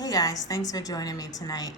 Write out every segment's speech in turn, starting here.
Hey guys, thanks for joining me tonight.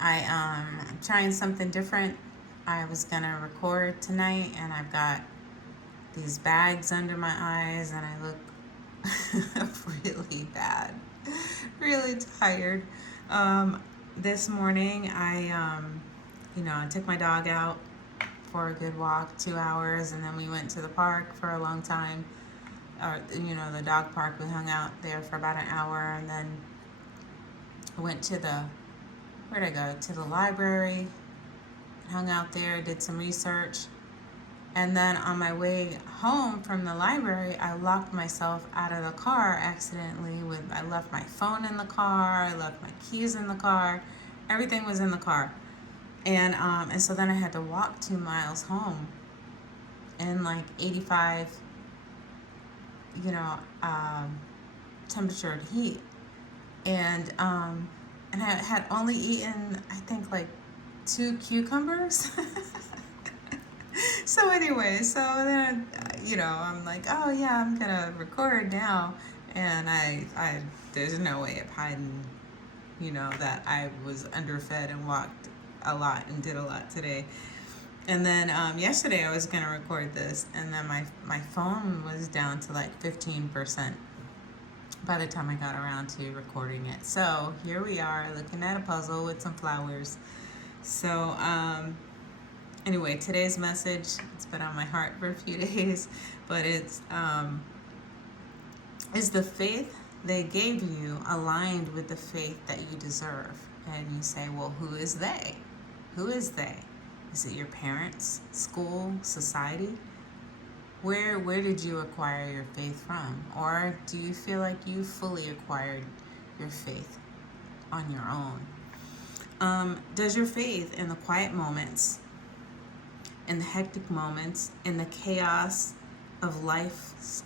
I'm trying something different. I was gonna record tonight and I've got these bags under my eyes and I look really bad. Really tired. This morning I took my dog out for a good walk, 2 hours, and then we went to the park for a long time. Or the dog park. We hung out there for about an hour and then went to the where'd I go? To the library, hung out there, did some research. And then on my way home from the library, I locked myself out of the car accidentally. I left my phone in the car, I left my keys in the car, everything was in the car. And so then I had to walk 2 miles home in like 85, you know, temperature heat. And I had only eaten, I think, like 2 cucumbers. So anyway, so then I'm like, oh yeah, I'm gonna record now, and I there's no way of hiding, that I was underfed and walked a lot and did a lot today. And then yesterday I was gonna record this, and then my phone was down to like 15% by the time I got around to recording it. So here we are looking at a puzzle with some flowers. So anyway, today's message, it's been on my heart for a few days, but it's is the faith they gave you aligned with the faith that you deserve? And you say, well, who is they? Who is they? Is it your parents, school, society? Where did you acquire your faith from? Or do you feel like you fully acquired your faith on your own? Does your faith in the quiet moments, in the hectic moments, in the chaos of life's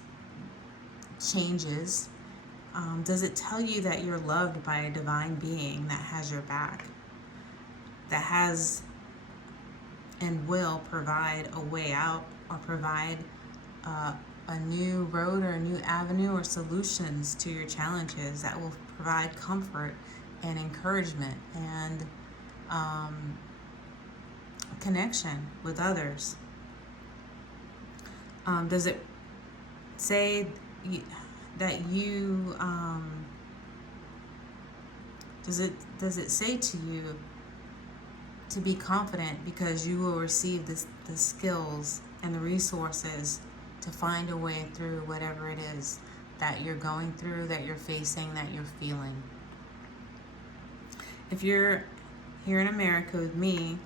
changes, does it tell you that you're loved by a divine being that has your back, that has and will provide a way out, or provide a new road or a new avenue or solutions to your challenges, that will provide comfort and encouragement and connection with others? Does it say that you does it say to you to be confident because you will receive the skills and the resources to find a way through whatever it is that you're going through, that you're facing, that you're feeling? If you're here in America with me,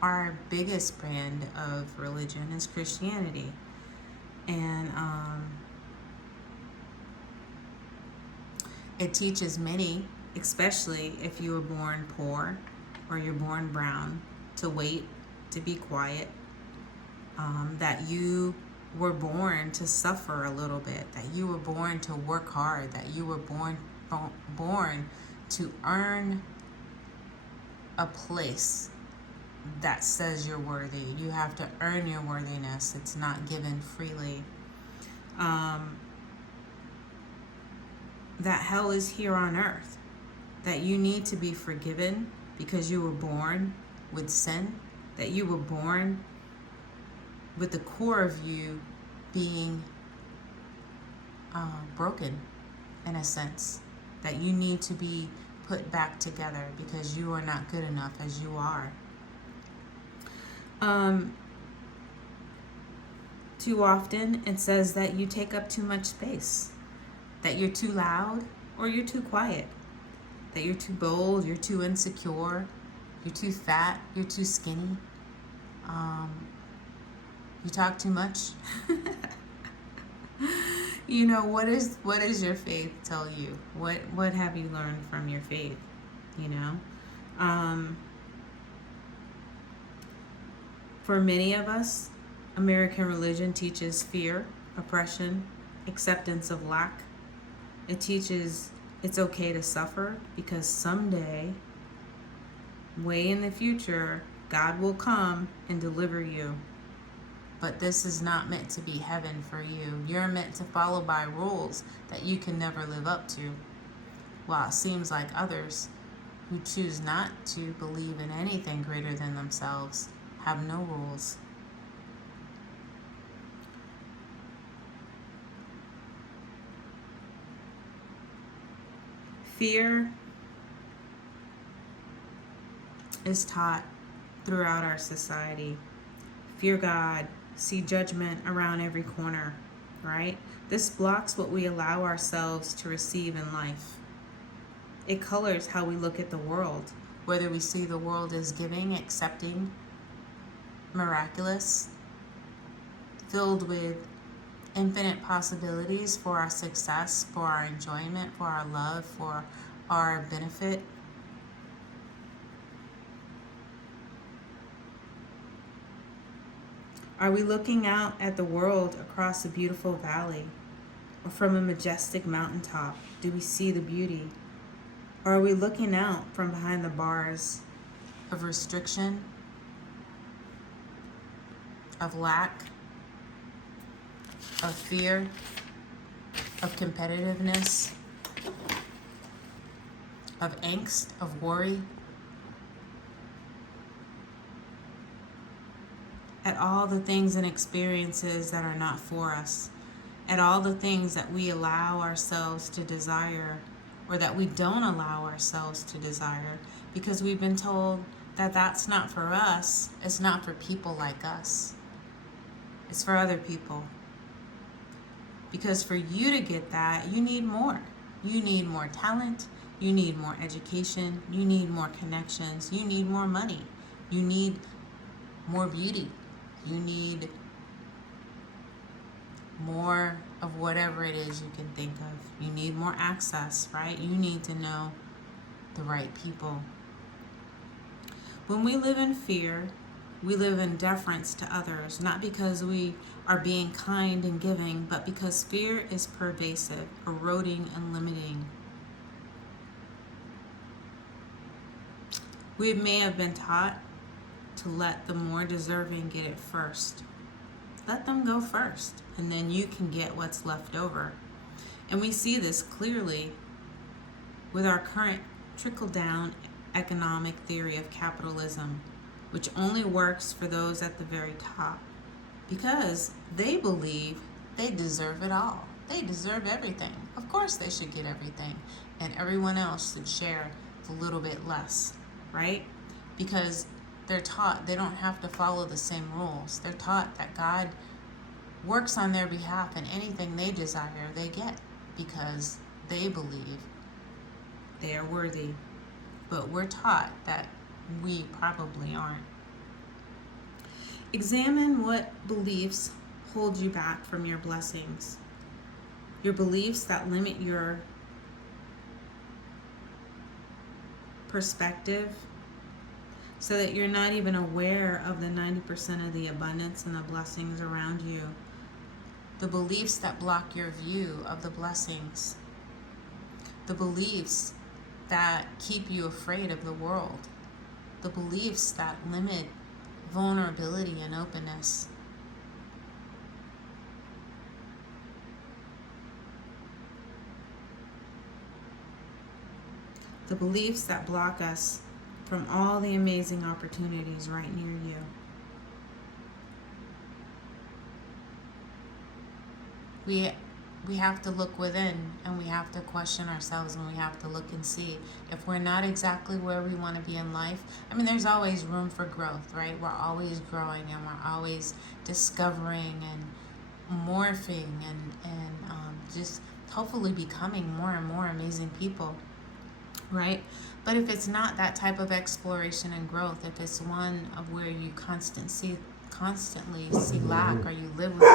our biggest brand of religion is Christianity. And it teaches many, especially if you were born poor or you're born brown, to wait, to be quiet, that you were born to suffer a little bit, that you were born to work hard, that you were born to earn a place that says you're worthy. You have to earn your worthiness. It's not given freely. That hell is here on earth, that you need to be forgiven because you were born with sin, that you were born with the core of you being broken, in a sense, that you need to be put back together because you are not good enough as you are. Too often it says that you take up too much space, that you're too loud or you're too quiet, that you're too bold, you're too insecure, you're too fat, you're too skinny, you talk too much. What is your faith tell you? What have you learned from your faith? For many of us, American religion teaches fear, oppression, acceptance of lack. It teaches it's okay to suffer because someday, way in the future, God will come and deliver you. But this is not meant to be heaven for you. You're meant to follow by rules that you can never live up to. while it seems like others who choose not to believe in anything greater than themselves have no rules. Fear is taught throughout our society. Fear God, see judgment around every corner, right? This blocks what we allow ourselves to receive in life. It colors how we look at the world, whether we see the world as giving, accepting, miraculous, filled with infinite possibilities for our success, for our enjoyment, for our love, for our benefit. Are we looking out at the world across a beautiful valley or from a majestic mountaintop? Do we see the beauty? Or are we looking out from behind the bars of restriction, of lack, of fear, of competitiveness, of angst, of worry? At all the things and experiences that are not for us, at all the things that we allow ourselves to desire or that we don't allow ourselves to desire because we've been told that that's not for us, it's not for people like us, it's for other people. Because for you to get that, you need more. You need more talent, you need more education, you need more connections, you need more money, you need more beauty. You need more of whatever it is you can think of. You need more access, right? You need to know the right people. When we live in fear, we live in deference to others, not because we are being kind and giving, but because fear is pervasive, eroding and limiting. We may have been taught to let the more deserving get it first. Let them go first, and then you can get what's left over. And we see this clearly with our current trickle-down economic theory of capitalism, which only works for those at the very top, because they believe they deserve it all. They deserve everything. Of course they should get everything, and everyone else should share a little bit less, right? Because they're taught they don't have to follow the same rules. They're taught that God works on their behalf, and anything they desire, they get because they believe they are worthy. But we're taught that we probably aren't. Examine what beliefs hold you back from your blessings. Your beliefs that limit your perspective, so that you're not even aware of the 90% of the abundance and the blessings around you. The beliefs that block your view of the blessings. The beliefs that keep you afraid of the world. The beliefs that limit vulnerability and openness. The beliefs that block us from all the amazing opportunities right near you. We have to look within, and we have to question ourselves, and we have to look and see if we're not exactly where we want to be in life. I mean, there's always room for growth, right? We're always growing, and we're always discovering and morphing and just hopefully becoming more and more amazing people, right? But if it's not that type of exploration and growth, if it's one of where you constantly see lack, or you live with it.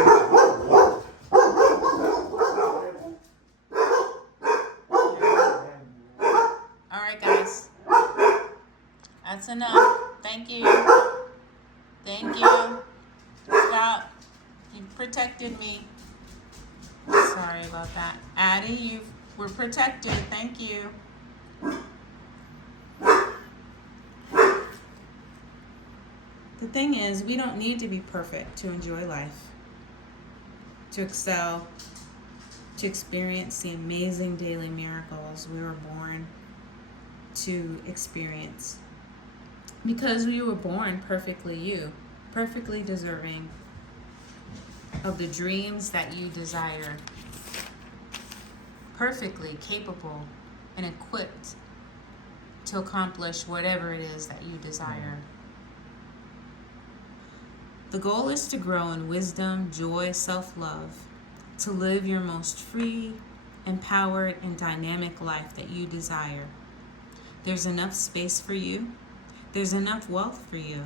All right, guys. That's enough. Thank you. Thank you. Stop. You protected me. Sorry about that. Addie, you were protected. Thank you. The thing is, we don't need to be perfect to enjoy life, to excel, to experience the amazing daily miracles we were born to experience. Because you were born perfectly you, perfectly deserving of the dreams that you desire, perfectly capable and equipped to accomplish whatever it is that you desire. The goal is to grow in wisdom, joy, self-love, to live your most free, empowered, and dynamic life that you desire. There's enough space for you. There's enough wealth for you.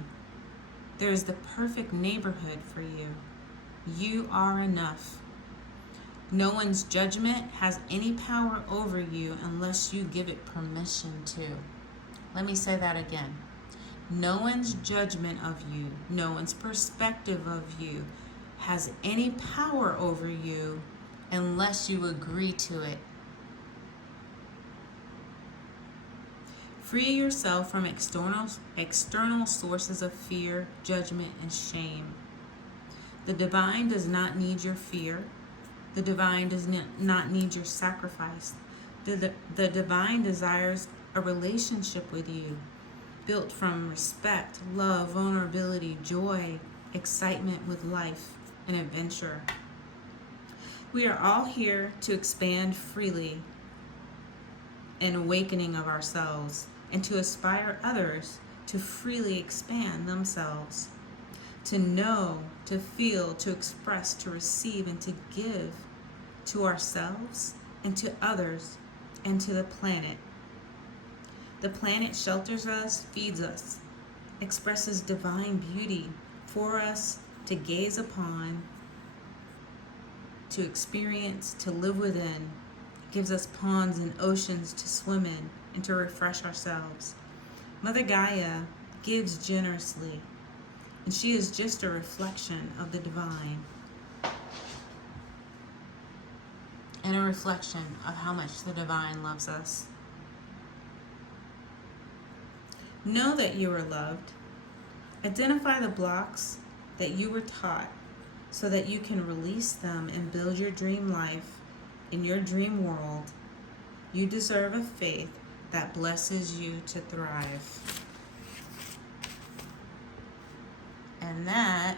There is the perfect neighborhood for you. You are enough. No one's judgment has any power over you unless you give it permission to. Let me say that again. No one's judgment of you, no one's perspective of you has any power over you unless you agree to it. Free yourself from external sources of fear, judgment, and shame. The divine does not need your fear. The divine does not need your sacrifice. The divine desires a relationship with you, built from respect, love, vulnerability, joy, excitement with life, and adventure. We are all here to expand freely, an awakening of ourselves, and to inspire others to freely expand themselves, to know, to feel, to express, to receive, and to give to ourselves and to others and to the planet. The planet shelters us, feeds us, expresses divine beauty for us to gaze upon, to experience, to live within. It gives us ponds and oceans to swim in and to refresh ourselves. Mother Gaia gives generously, and she is just a reflection of the divine and a reflection of how much the divine loves us. Know that you are loved. Identify the blocks that you were taught so that you can release them and build your dream life in your dream world. You deserve a faith that blesses you to thrive. And that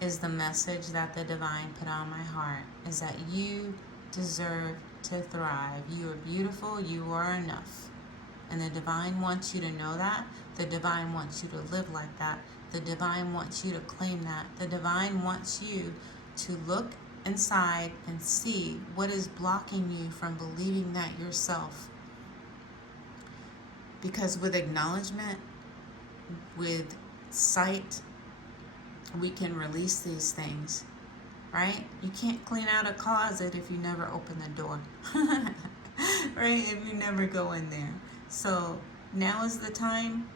is the message that the divine put on my heart, is that you deserve to thrive. You are beautiful, you are enough. And the divine wants you to know that. The divine wants you to live like that. The divine wants you to claim that. The divine wants you to look inside and see what is blocking you from believing that yourself. Because with acknowledgement, with sight, we can release these things, right? You can't clean out a closet if you never open the door, right? If you never go in there. So now is the time.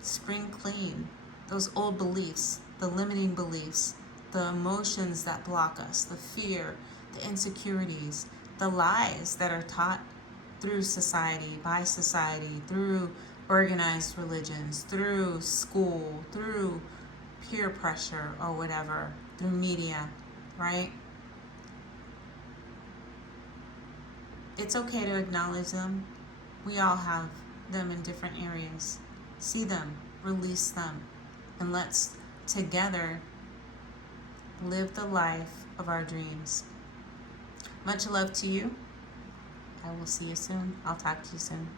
Spring clean those old beliefs, the limiting beliefs, the emotions that block us, the fear, the insecurities, the lies that are taught through society, by society, through organized religions, through school, through peer pressure or whatever, through media, right? It's okay to acknowledge them. We all have them in different areas. See them, release them, and let's together live the life of our dreams. Much love to you. I will see you soon. I'll talk to you soon.